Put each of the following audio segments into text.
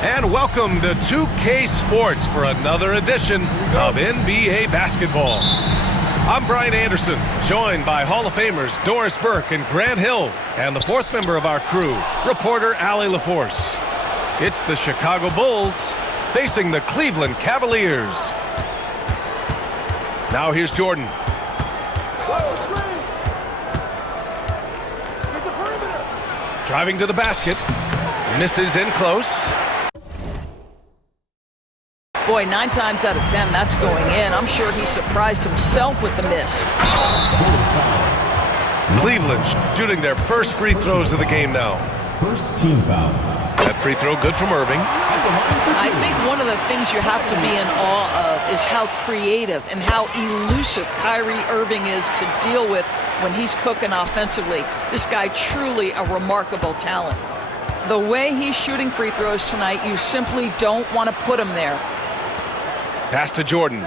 And welcome to 2K Sports for another edition of NBA basketball. I'm Brian Anderson, joined by Hall of Famers Doris Burke and Grant Hill, and the fourth member of our crew, reporter Allie LaForce. It's the Chicago Bulls facing the Cleveland Cavaliers. Now here's Jordan. Watch the screen. Get the perimeter. Driving to the basket. Misses in close. Boy, 9 times out of 10, that's going in. I'm sure he surprised himself with the miss. Cleveland shooting their first free throws of the game now. First team foul. That free throw good from Irving. I think one of the things you have to be in awe of is how creative and how elusive Kyrie Irving is to deal with when he's cooking offensively. This guy truly a remarkable talent. The way he's shooting free throws tonight, you simply don't want to put him there. Pass to Jordan.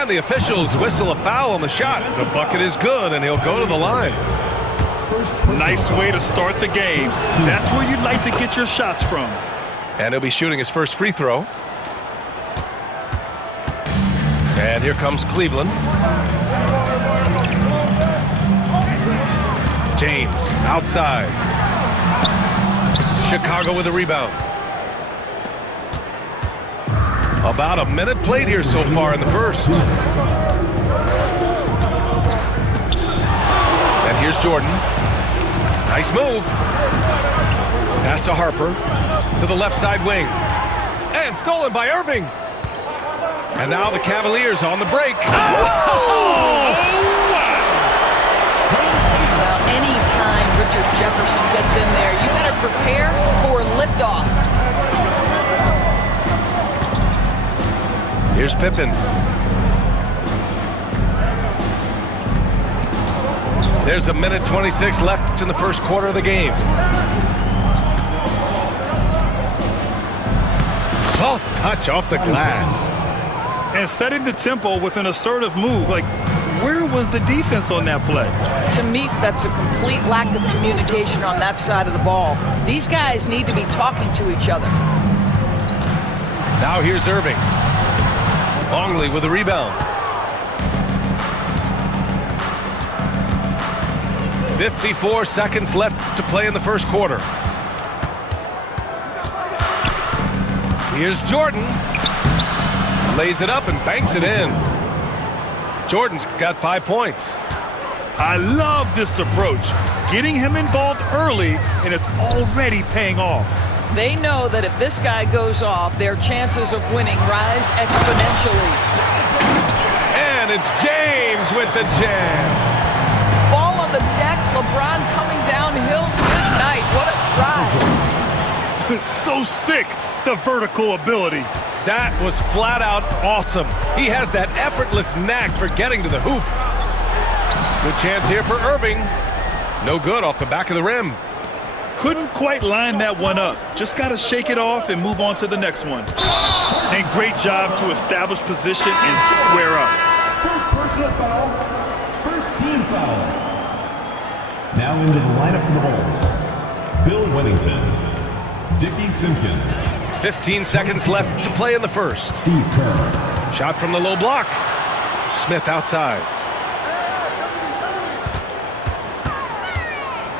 And the officials whistle a foul on the shot. The bucket is good, and he'll go to the line. Nice way to start the game. That's where you'd like to get your shots from. And he'll be shooting his first free throw. And here comes Cleveland. James outside. Chicago with a rebound. About a minute played here so far in the first. And here's Jordan. Nice move. Pass to Harper. To the left side wing. And stolen by Irving. And now the Cavaliers on the break. Well, anytime Richard Jefferson gets in there, you better prepare for liftoff. Here's Pippen. There's a minute 26 left in the first quarter of the game. Soft touch off the glass. And setting the tempo with an assertive move. Like, where was the defense on that play? To me, that's a complete lack of communication on that side of the ball. These guys need to be talking to each other. Now here's Irving. Longley with a rebound. 54 seconds left to play in the first quarter. Here's Jordan. Lays it up and banks it in. Jordan's got 5 points. I love this approach. Getting him involved early, and it's already paying off. They know that if this guy goes off, their chances of winning rise exponentially. And it's James with the jam. Ball on the deck, LeBron coming downhill. Good night. What a drive. So sick, the vertical ability. That was flat out awesome. He has that effortless knack for getting to the hoop. Good chance here for Irving. No good off the back of the rim. Couldn't quite line that one up. Just got to shake it off and move on to the next one. And great job to establish position and square up. First personal foul. First team foul. Now into the lineup for the Bulls. Bill Wennington. Dickie Simpkins. 15 seconds left to play in the first. Steve Kerr. Shot from the low block. Smith outside.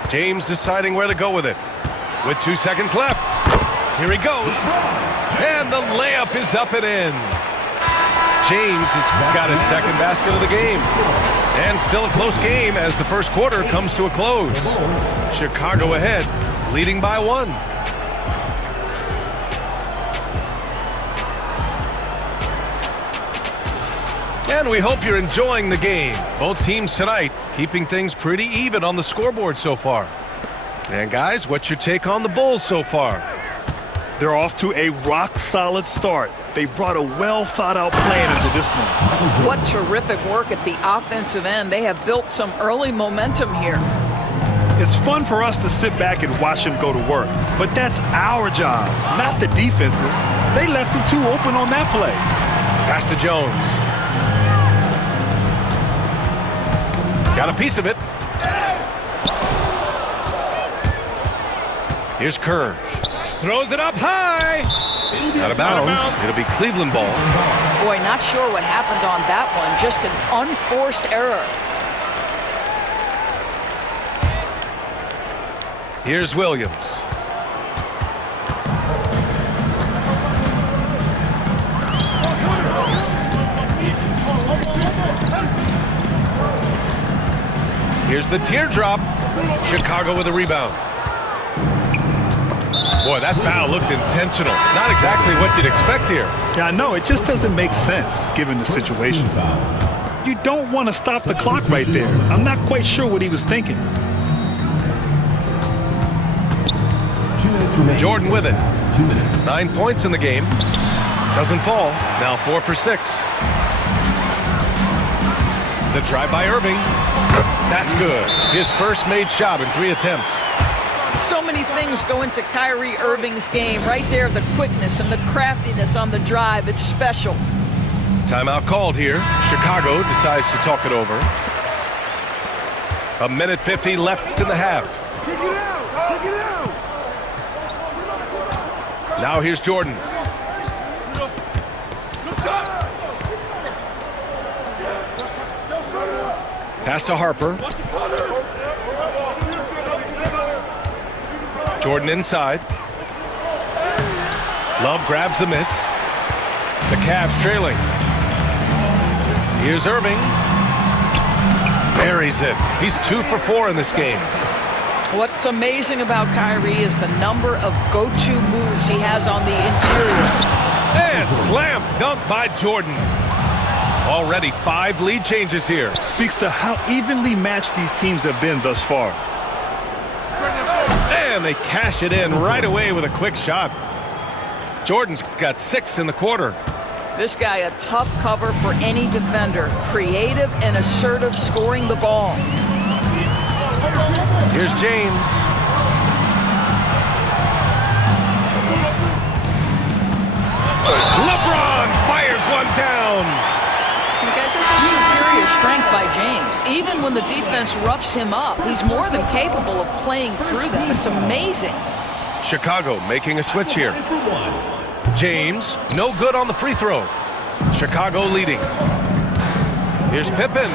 James deciding where to go with it. With 2 seconds left. Here he goes. And the layup is up and in. James has got his second basket of the game. And still a close game as the first quarter comes to a close. Chicago ahead, leading by 1. And we hope you're enjoying the game. Both teams tonight keeping things pretty even on the scoreboard so far. And guys, what's your take on the Bulls so far? They're off to a rock-solid start. They brought a well-thought-out plan into this one. What terrific work at the offensive end. They have built some early momentum here. It's fun for us to sit back and watch them go to work. But that's our job, not the defense's. They left them too open on that play. Pass to Jones. Got a piece of it. Here's Kerr. Throws it up high. Out of bounds. It'll be Cleveland ball. Boy, not sure what happened on that one. Just an unforced error. Here's Williams. Here's the teardrop. Chicago with a rebound. Boy, that foul looked intentional. Not exactly what you'd expect here. Yeah, I know. It just doesn't make sense given the situation. You don't want to stop the clock right there. I'm not quite sure what he was thinking. 2 minutes remaining. Jordan with it. 2 minutes. 9 points in the game. Doesn't fall. Now 4 for 6. The drive by Irving. That's good. His first made shot in 3 attempts. So many things go into Kyrie Irving's game. Right there, the quickness and the craftiness on the drive. It's special. Timeout called here. Chicago decides to talk it over. 1:50 left in the half. Now here's Jordan. Pass to Harper. Jordan inside. Love grabs the miss. The Cavs trailing. Here's Irving. Buries it. He's 2 for 4 in this game. What's amazing about Kyrie is the number of go-to moves he has on the interior. And slam dunk by Jordan. Already 5 lead changes here. Speaks to how evenly matched these teams have been thus far. And they cash it in right away with a quick shot. Jordan's got 6 in the quarter. This guy a tough cover for any defender. Creative and assertive scoring the ball. Here's James. LeBron fires one down. Guys, this is superior strength by James. Even when the defense roughs him up, he's more than capable of playing through them. It's amazing. Chicago making a switch here. James, no good on the free throw. Chicago leading. Here's Pippen.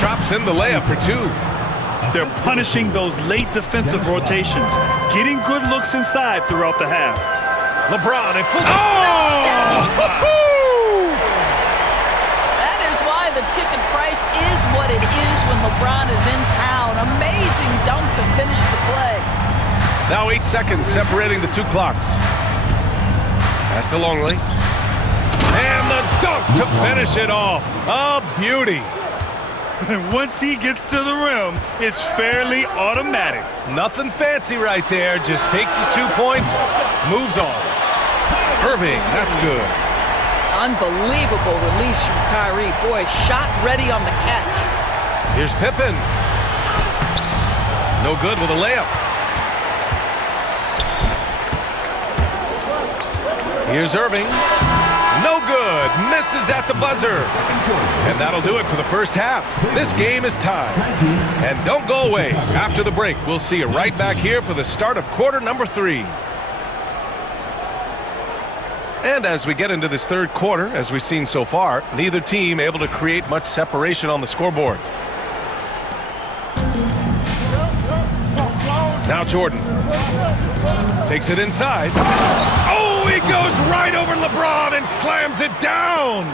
Drops in the layup for 2. They're punishing those late defensive rotations, getting good looks inside throughout the half. LeBron at full. Oh! That is why the ticket price is what it is when LeBron is in town. Amazing dunk to finish the play. Now 8 seconds separating the 2 clocks. Pass to Longley. And the dunk to finish it off. A beauty. And once he gets to the rim, it's fairly automatic. Nothing fancy right there. Just takes his 2 points, moves on. Irving, that's good. Unbelievable release from Kyrie. Boy, shot ready on the catch. Here's Pippen. No good with a layup. Here's Irving. No good. Misses at the buzzer. And that'll do it for the first half. This game is tied. And don't go away. After the break, we'll see you right back here for the start of quarter number 3. And as we get into this third quarter, as we've seen so far, neither team able to create much separation on the scoreboard. Now Jordan takes it inside. Oh, he goes right over LeBron and slams it down.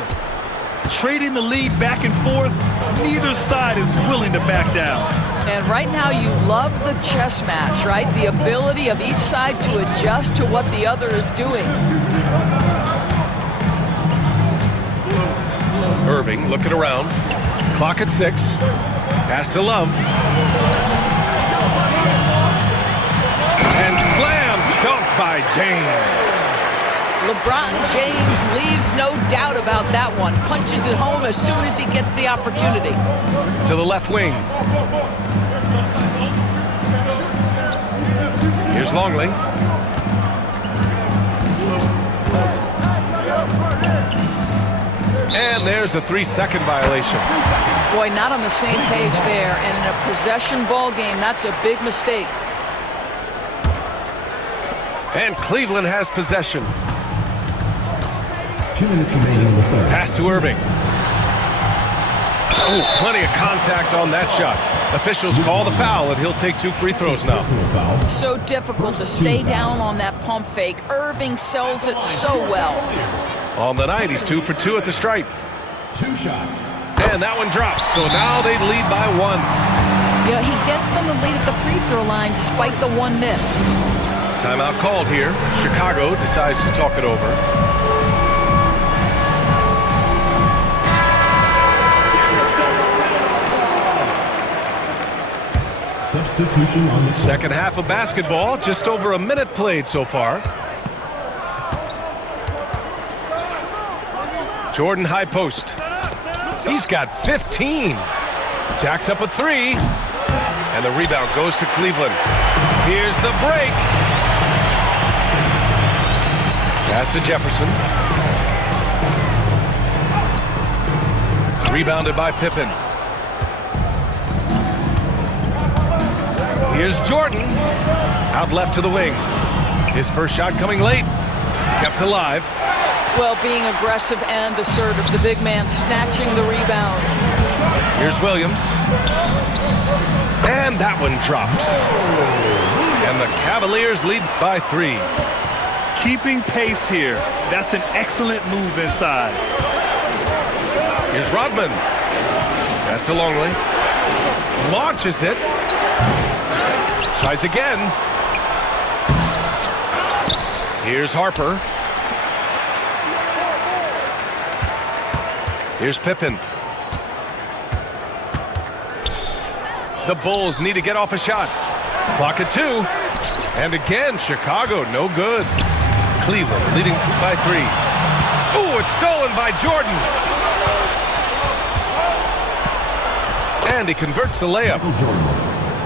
Trading the lead back and forth, neither side is willing to back down. And right now you love the chess match, right? The ability of each side to adjust to what the other is doing. Irving looking around. Clock at 6. Pass to Love. And slam dunk by James. LeBron James leaves no doubt about that one. Punches it home as soon as he gets the opportunity. To the left wing. Here's Longley. And there's a 3-second violation. Boy, not on the same page there. And in a possession ball game, that's a big mistake. And Cleveland has possession. 2 minutes remaining in the third. Pass to Irving. Oh, plenty of contact on that shot. Officials call the foul, and he'll take 2 free throws now. Foul. So difficult to stay down on that pump fake. Irving sells it so well. On the night, he's 2 for 2 at the stripe. 2 shots. And that one drops, so now they lead by 1. Yeah, he gets them the lead at the free throw line despite the 1 miss. Timeout called here. Chicago decides to talk it over. Substitution on the Second half of basketball, just over a minute played so far. Jordan high post. He's got 15. Jacks up a 3. And the rebound goes to Cleveland. Here's the break. Pass to Jefferson. Rebounded by Pippen. Here's Jordan. Out left to the wing. His first shot coming late. Kept alive. Well, being aggressive and assertive. The big man snatching the rebound. Here's Williams. And that one drops. And the Cavaliers lead by 3. Keeping pace here. That's an excellent move inside. Here's Rodman. Pass to Longley. Launches it. Tries again. Here's Harper. Here's Pippen. The Bulls need to get off a shot. Clock at 2. And again, Chicago, no good. Cleveland leading by 3. Ooh, it's stolen by Jordan. And he converts the layup.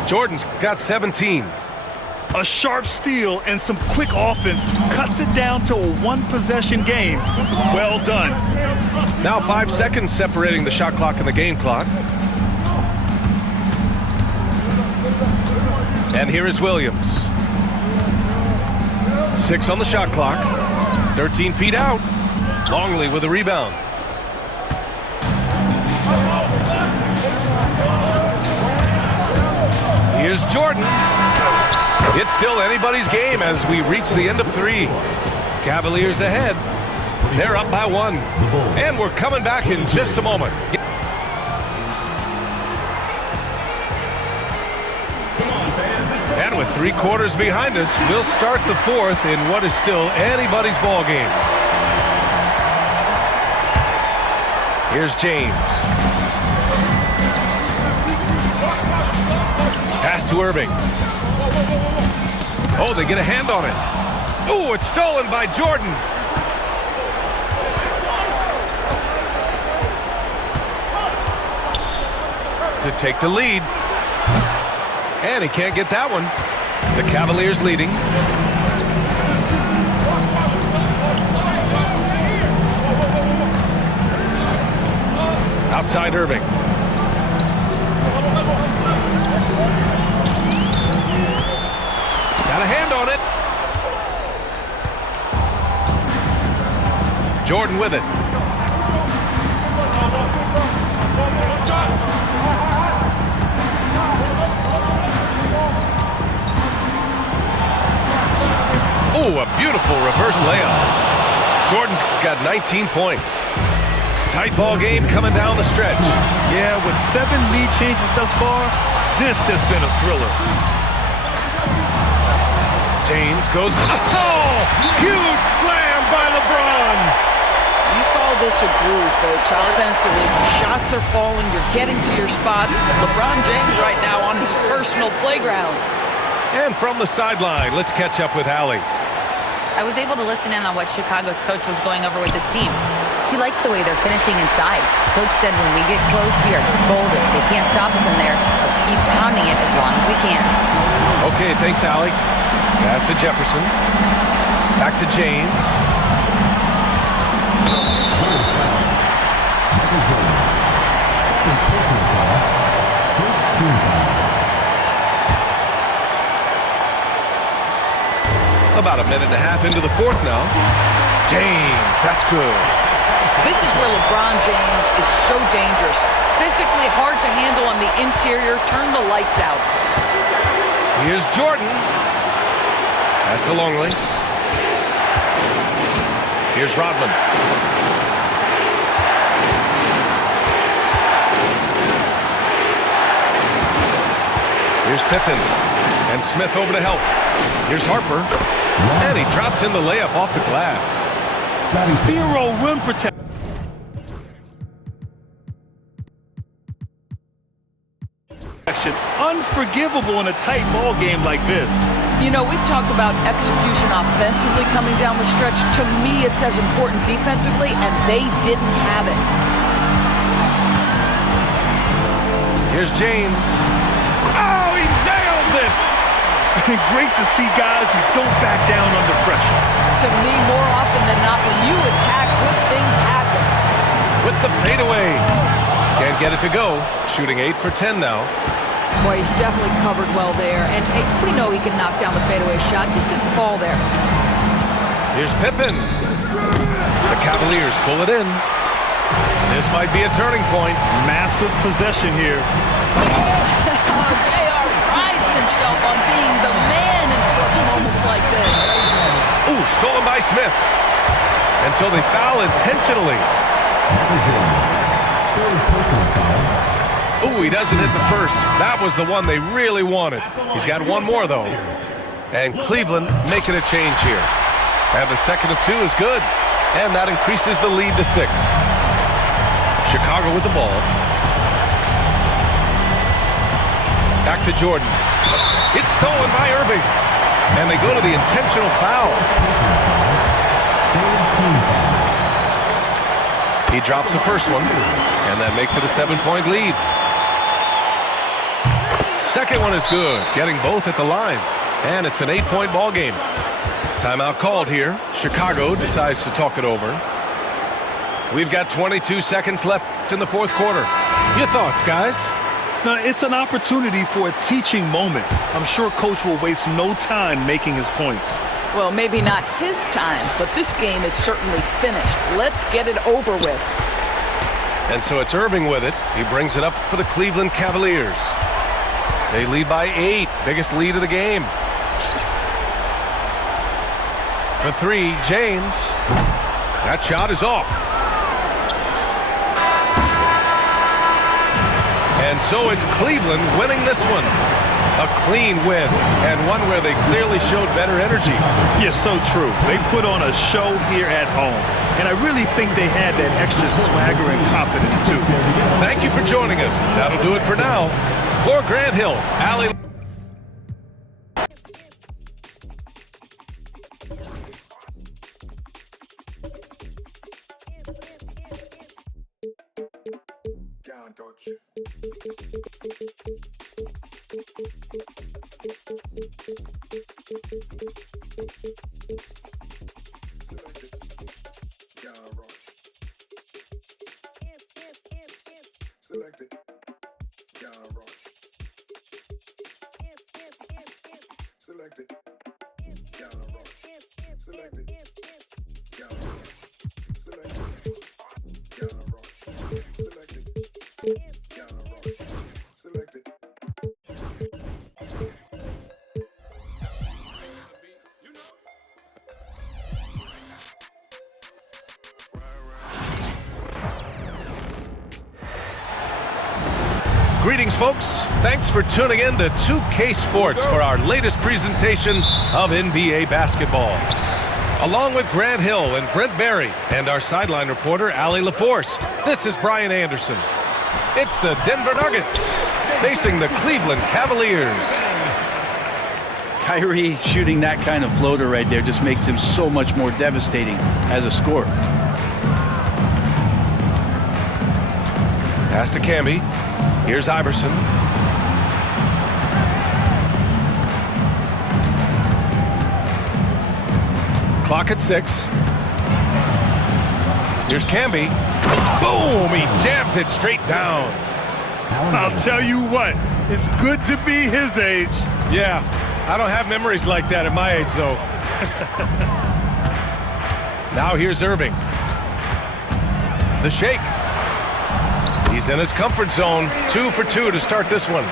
Jordan's got 17. A sharp steal and some quick offense cuts it down to a 1-possession game. Well done. Now 5 seconds separating the shot clock and the game clock. And here is Williams. 6 on the shot clock. 13 feet out. Longley with a rebound. Here's Jordan. It's still anybody's game as we reach the end of 3. Cavaliers ahead. They're up by 1. And we're coming back in just a moment. And with 3 quarters behind us, we'll start the 4th in what is still anybody's ball game. Here's James. Pass to Irving. Oh, they get a hand on it. Oh, it's stolen by Jordan. To take the lead. And he can't get that one. The Cavaliers leading. Outside Irving. Got a hand on it. Jordan with it. Oh, a beautiful reverse layup. Jordan's got 19 points. Tight ball game coming down the stretch. Yeah, with 7 lead changes thus far, this has been a thriller. James goes, oh, huge slam by LeBron. You call this a groove, folks, offensively. Shots are falling, you're getting to your spots. LeBron James right now on his personal playground. And from the sideline, let's catch up with Allie. I was able to listen in on what Chicago's coach was going over with his team. He likes the way they're finishing inside. Coach said when we get close, we are golden. They can't stop us in there. Let's keep pounding it as long as we can. Okay, thanks, Allie. Pass to Jefferson. Back to James. Michael Jordan. Second personal foul. First team foul. About About a minute and a half into the fourth now. James, that's good. This is where LeBron James is so dangerous. Physically hard to handle on the interior. Turn the lights out. Here's Jordan. Pass to Longley. Here's Rodman. Here's Pippen. And Smith over to help. Here's Harper. And he drops in the layup off the glass. Zero rim protection. Unforgivable in a tight ball game like this. You know, we talk about execution offensively coming down the stretch. To me, it's as important defensively, and they didn't have it. Here's James. Oh, he nails it! Great to see guys who don't back down under pressure. To me, more often than not, when you attack, good things happen. With the fadeaway. Can't get it to go. Shooting 8 for 10 now. Boy, he's definitely covered well there. And hey, we know he can knock down the fadeaway shot. Just didn't fall there. Here's Pippen. The Cavaliers pull it in. This might be a turning point. Massive possession here. JR prides himself on being the man in clutch moments like this. Ooh, stolen by Smith. And so they foul intentionally. Ooh, he doesn't hit the first. That was the one they really wanted. He's got one more, though. And Cleveland making a change here. And the second of 2 is good. And that increases the lead to 6. Chicago with the ball. Back to Jordan. It's stolen by Irving. And they go to the intentional foul. He drops the first one. And that makes it a 7-point lead. Second one is good, getting both at the line. And it's an 8-point ball game. Timeout called here. Chicago decides to talk it over. We've got 22 seconds left in the fourth quarter. Your thoughts, guys? Now, it's an opportunity for a teaching moment. I'm sure Coach will waste no time making his points. Well, maybe not his time, but this game is certainly finished. Let's get it over with. And so it's Irving with it. He brings it up for the Cleveland Cavaliers. They lead by 8, biggest lead of the game. For 3, James. That shot is off. And so it's Cleveland winning this one. A clean win, and one where they clearly showed better energy. Yes, so true. They put on a show here at home, and I really think they had that extra swagger and confidence, too. Thank you for joining us. That'll do it for now. For Grant Hill, Allie. Can't touch. Selected. Can't rush. Selected. Can't rush. Selected. Can't rush. Selected. Can't rush. Selected. Can't rush. Selected. Can't rush. Selected. Greetings, folks. Thanks for tuning in to 2K Sports for our latest presentation of NBA basketball. Along with Grant Hill and Brent Barry and our sideline reporter, Allie LaForce, this is Brian Anderson. It's the Denver Nuggets facing the Cleveland Cavaliers. Kyrie shooting that kind of floater right there just makes him so much more devastating as a scorer. Pass to Camby. Here's Iverson. Clock at 6. Here's Camby. Boom! He jams it straight down. I'll tell you what, it's good to be his age. Yeah, I don't have memories like that at my age, though. Now here's Irving. The shake. He's in his comfort zone. 2 for 2 to start this one.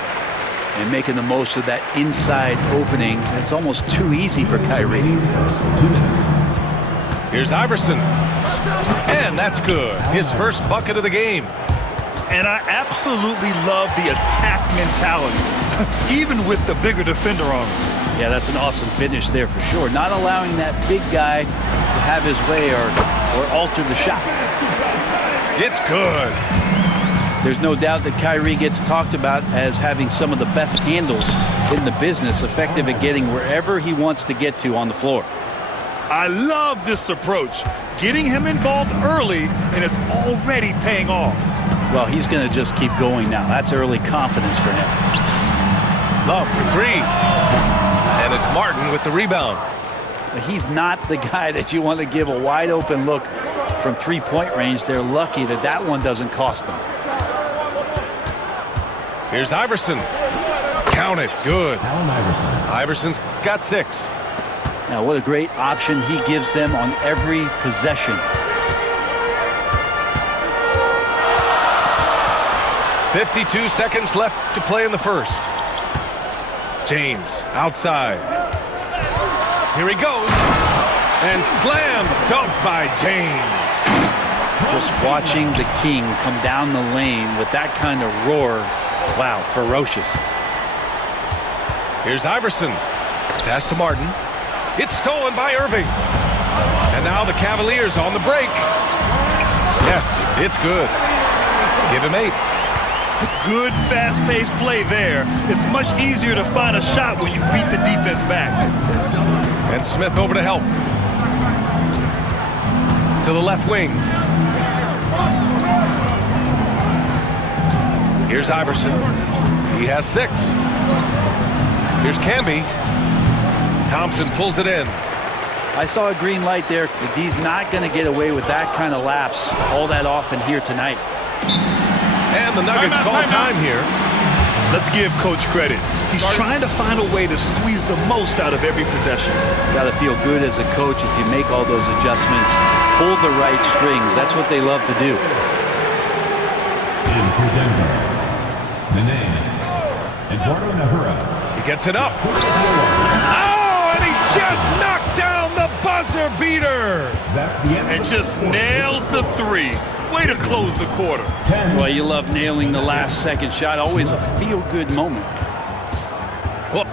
And making the most of that inside opening. It's almost too easy for Kyrie. Here's Iverson. And that's good. His first bucket of the game. And I absolutely love the attack mentality, even with the bigger defender on him. Yeah, that's an awesome finish there for sure. Not allowing that big guy to have his way or alter the shot. It's good. There's no doubt that Kyrie gets talked about as having some of the best handles in the business, effective at getting wherever he wants to get to on the floor. I love this approach. Getting him involved early, and it's already paying off. Well, he's going to just keep going now. That's early confidence for him. Love for 3. And it's Martin with the rebound. He's not the guy that you want to give a wide open look from three-point range. They're lucky that that one doesn't cost them. Here's Iverson. Count it. Good. Allen Iverson. Iverson's got 6. Now, what a great option he gives them on every possession. 52 seconds left to play in the first. James outside. Here he goes. And slam dunk by James. Just watching the King come down the lane with that kind of roar. Wow, ferocious. Here's Iverson. Pass to Martin. It's stolen by Irving. And now the Cavaliers on the break. Yes, it's good. Give him 8. Good fast-paced play there. It's much easier to find a shot when you beat the defense back. And Smith over to help. To the left wing. Here's Iverson. He has 6. Here's Camby. Thompson pulls it in. I saw a green light there. He's not going to get away with that kind of lapse all that often here tonight. And the Nuggets call time here. Let's give Coach credit. He's trying to find a way to squeeze the most out of every possession. Got to feel good as a coach if you make all those adjustments. Pull the right strings. That's what they love to do. In for Denver, Nene, Eduardo Nahura. He gets it up. Oh, and he just knocked down the buzzer beater. That's the end. And just nails the 3. Way to close the quarter. 10. Well, you love nailing the last second shot. Always a feel-good moment. Well,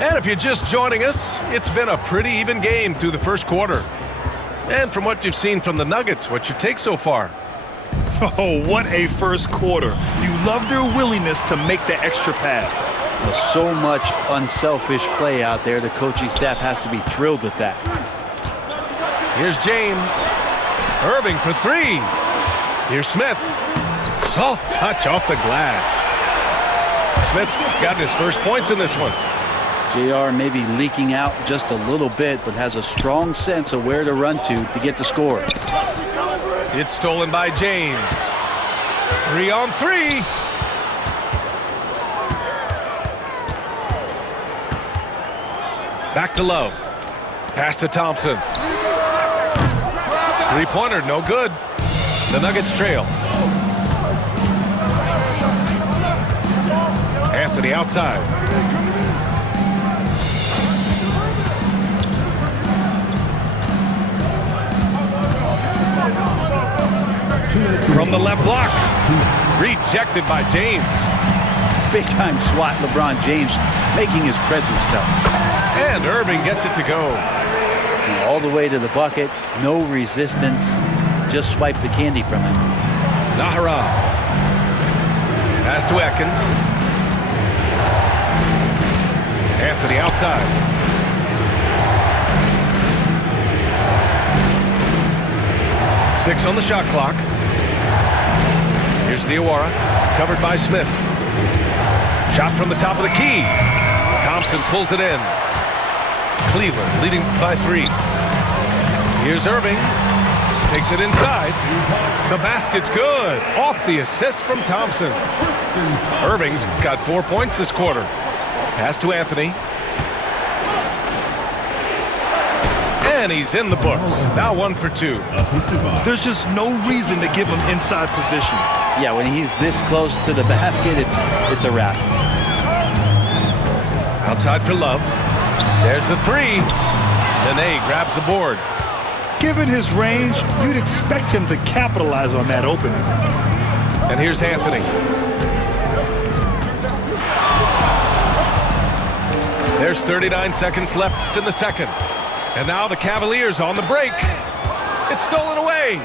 and if you're just joining us, it's been a pretty even game through the first quarter. And from what you've seen from the Nuggets, what's your take so far? Oh, what a first quarter. You love their willingness to make the extra pass. Well, so much unselfish play out there. The coaching staff has to be thrilled with that. Here's James. Irving for 3. Here's Smith. Soft touch off the glass. Smith's got his first points in this one. JR may be leaking out just a little bit, but has a strong sense of where to run to get the score. It's stolen by James. 3 on 3. Back to Love. Pass to Thompson. 3-pointer, no good. The Nuggets trail. Anthony outside. From the left block. Rejected by James. Big time swat, LeBron James making his presence felt. And Irving gets it to go. And all the way to the bucket, no resistance. Just swipe the candy from him. Nahara. Pass to Atkins. Anthony outside. Six on the shot clock. Here's Diawara, covered by Smith. Shot from the top of the key. Thompson pulls it in. Cleveland leading by 3. Here's Irving. Takes it inside. The basket's good. Off the assist from Thompson. Irving's got 4 points this quarter. Pass to Anthony. And he's in the books. Now 1 for 2. There's just no reason to give him inside position. Yeah, when he's this close to the basket, it's a wrap. Outside for Love. There's the 3. Nene grabs the board. Given his range, you'd expect him to capitalize on that opening. And here's Anthony. There's 39 seconds left in the second. And now the Cavaliers on the break. It's stolen away.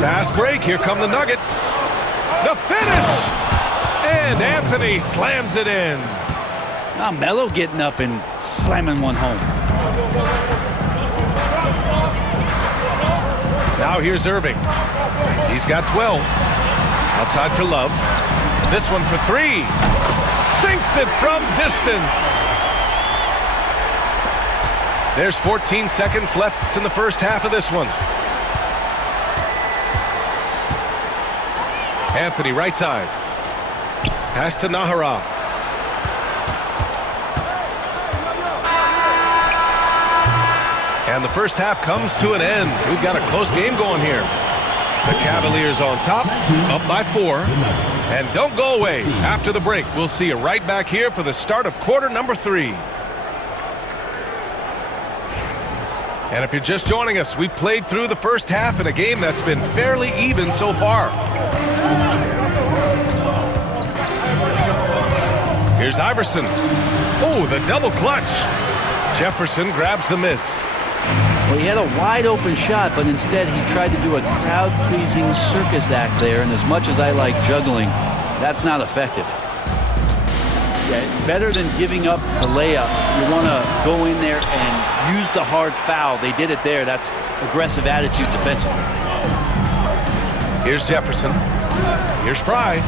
Fast break. Here come the Nuggets. The finish. And Anthony slams it in. Now Melo getting up and slamming one home. Now here's Irving. He's got 12. Outside for Love. This one for 3. Sinks it from distance. There's 14 seconds left in the first half of this one. Anthony right side. Pass to Nahara. And the first half comes to an end. We've got a close game going here. The Cavaliers on top, up by 4. And don't go away. After the break, we'll see you right back here for the start of quarter number 3. And if you're just joining us, we played through the first half in a game that's been fairly even so far. Here's Iverson. Oh, the double clutch. Jefferson grabs the miss. Well, he had a wide open shot, but instead he tried to do a crowd-pleasing circus act there, and as much as I like juggling, that's not effective. Yeah, better than giving up a layup, you want to go in there and use the hard foul. They did it there. That's aggressive attitude defensively. Here's Jefferson. Here's Fry.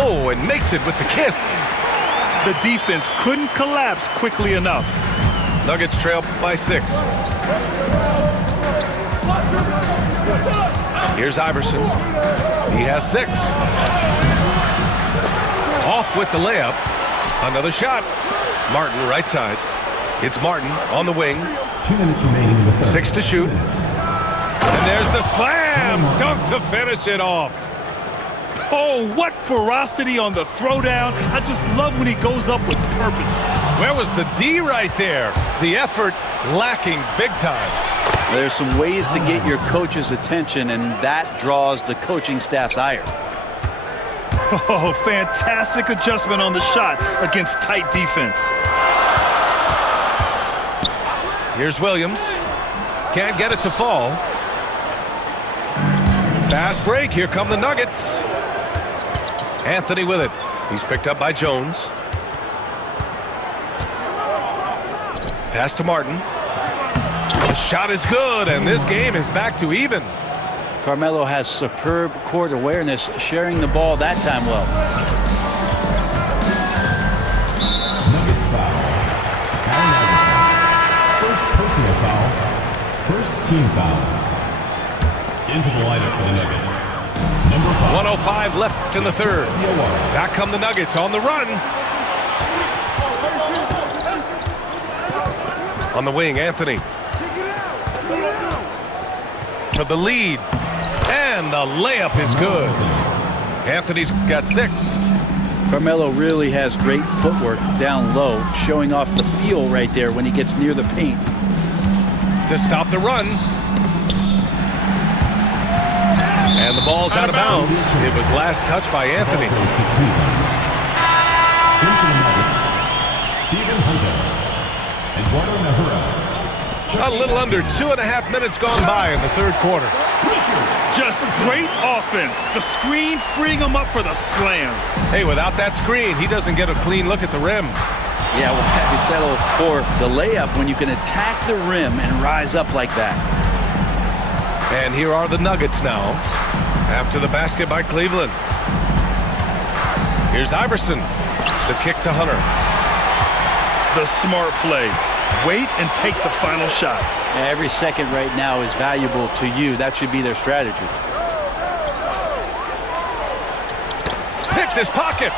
Oh, and makes it with the kiss. The defense couldn't collapse quickly enough. Nuggets trail by 6. Here's Iverson. He has 6. Off with the layup. Another shot. Martin right side. It's Martin on the wing. 2 minutes remaining in the third. 6 to shoot. And there's the slam dunk to finish it off. Oh, what ferocity on the throwdown. I just love when he goes up with purpose. Where was the D right there? The effort lacking big time. There's some ways to get your coach's attention, and that draws the coaching staff's ire. Oh, fantastic adjustment on the shot against tight defense. Here's Williams. Can't get it to fall. Fast break. Here come the Nuggets. Anthony with it. He's picked up by Jones. Pass to Martin. The shot is good, and this game is back to even. Carmelo has superb court awareness, sharing the ball that time well. Nuggets foul. Allen Iverson. First personal foul. First team foul. Into the lineup for the Nuggets. Number 5. 1:05 left in the third. Back come the Nuggets on the run. On the wing, Anthony. For the lead. And the layup is good. Anthony's got 6. Carmelo really has great footwork down low, showing off the feel right there when he gets near the paint. To stop the run. And the ball's out of bounds. It was last touched by Anthony. Into the Nuggets. Stephen Hunter. Eduardo Nahara. A little under 2.5 minutes gone by in the third quarter. Just great offense. The screen freeing him up for the slam. Hey, without that screen, he doesn't get a clean look at the rim. Yeah, we'll have to settle for the layup when you can attack the rim and rise up like that. And here are the Nuggets now, after the basket by Cleveland. Here's Iverson. The kick to Hunter. The smart play. wait and take the final shot. Every second right now is valuable to you. That should be their strategy. Picked his pocket.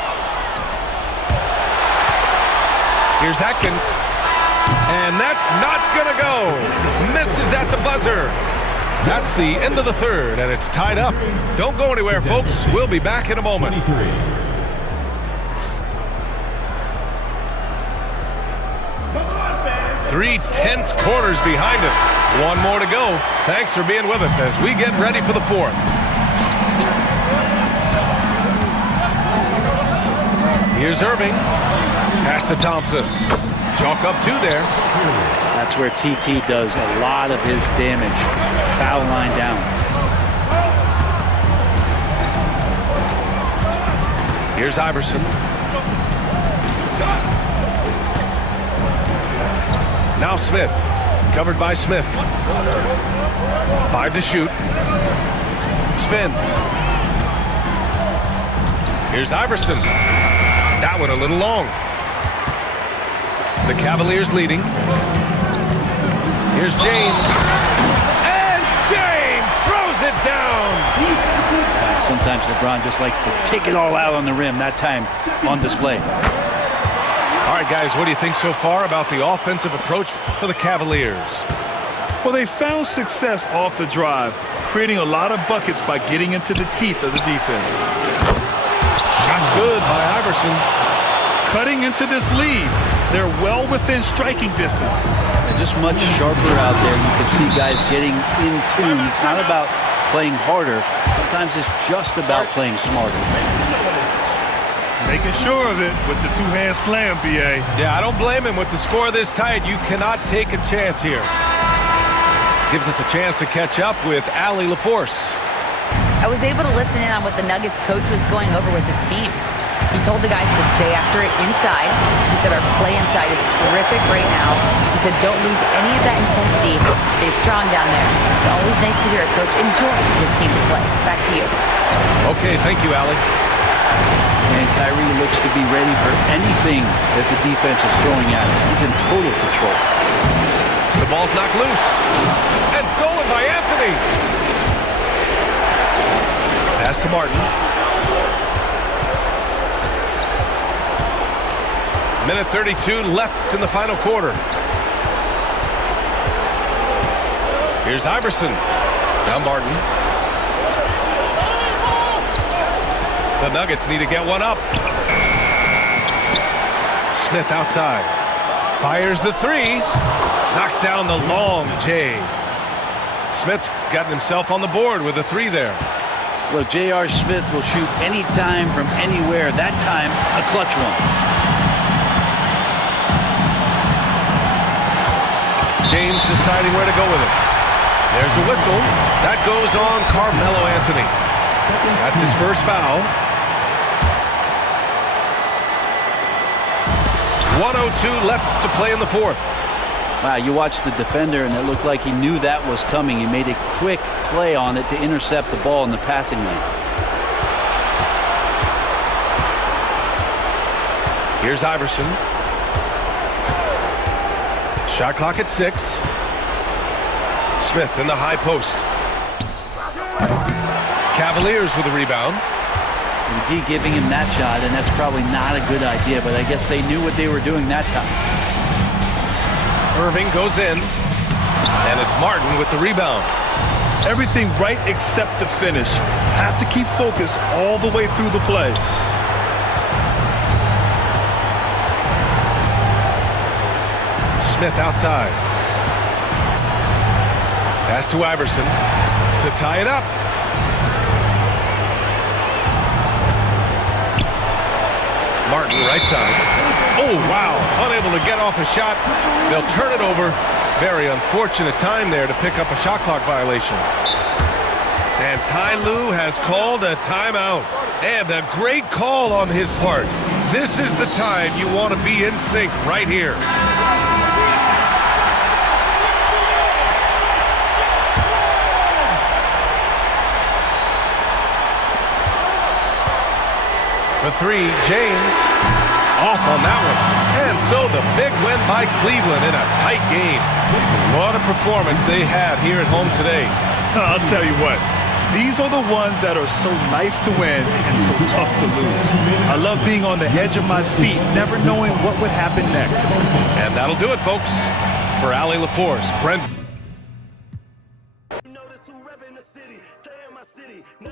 Here's Atkins. And that's not gonna go. Misses at the buzzer. That's the end of the third, and it's tied up. Don't go anywhere, folks. We'll be back in a moment. 23. 3 tense quarters behind us. One more to go. Thanks for being with us as we get ready for the fourth. Here's Irving. Pass to Thompson. Chalk up 2 there. That's where TT does a lot of his damage. Foul line down. Here's Iverson. Now Smith. Covered by Smith. 5 to shoot. Spins. Here's Iverson. That one a little long. The Cavaliers leading. Here's James. And James throws it down. Sometimes LeBron just likes to take it all out on the rim. That time on display. All right, guys, what do you think so far about the offensive approach for the Cavaliers? Well, they found success off the drive, creating a lot of buckets by getting into the teeth of the defense. Shot's good by Iverson. Cutting into this lead. They're well within striking distance. They're just much sharper out there. You can see guys getting in tune. It's not about playing harder. Sometimes it's just about playing smarter. Making sure of it with the two-hand slam, B.A. Yeah, I don't blame him. With the score this tight, you cannot take a chance here. Gives us a chance to catch up with Allie LaForce. I was able to listen in on what the Nuggets coach was going over with his team. He told the guys to stay after it inside. He said our play inside is terrific right now. He said don't lose any of that intensity. Stay strong down there. It's always nice to hear a coach enjoy his team's play. Back to you. Okay, thank you, Allie. And Kyrie looks to be ready for anything that the defense is throwing at him. He's in total control. The ball's knocked loose. And stolen by Anthony. Pass to Martin. Minute 32 left in the final quarter. Here's Iverson. Now Martin. The Nuggets need to get one up. Smith outside. Fires the 3. Knocks down the long J. Smith's gotten himself on the board with a 3 there. Look, J.R. Smith will shoot anytime from anywhere. That time, a clutch one. James deciding where to go with it. There's a whistle. That goes on Carmelo Anthony. That's his first foul. 1:02 left to play in the fourth. Wow, you watched the defender, and it looked like he knew that was coming. He made a quick play on it to intercept the ball in the passing lane. Here's Iverson. Shot clock at 6. Smith in the high post. Cavaliers with a rebound. D giving him that shot, and that's probably not a good idea, but I guess they knew what they were doing that time. Irving goes in, and it's Martin with the rebound. Everything right except the finish. Have to keep focused all the way through the play. Smith outside. Pass to Iverson to tie it up. Martin right side. Oh, wow. Unable to get off a shot. They'll turn it over. Very unfortunate time there to pick up a shot clock violation. And Ty Lue has called a timeout. And a great call on his part. This is the time you want to be in sync right here. For 3, James. off on that one. And so the big win by Cleveland in a tight game. What a performance they had here at home today. I'll tell you what. These are the ones that are so nice to win and so tough to lose. I love being on the edge of my seat, never knowing what would happen next. And that'll do it, folks. For Allie LaForce, Brent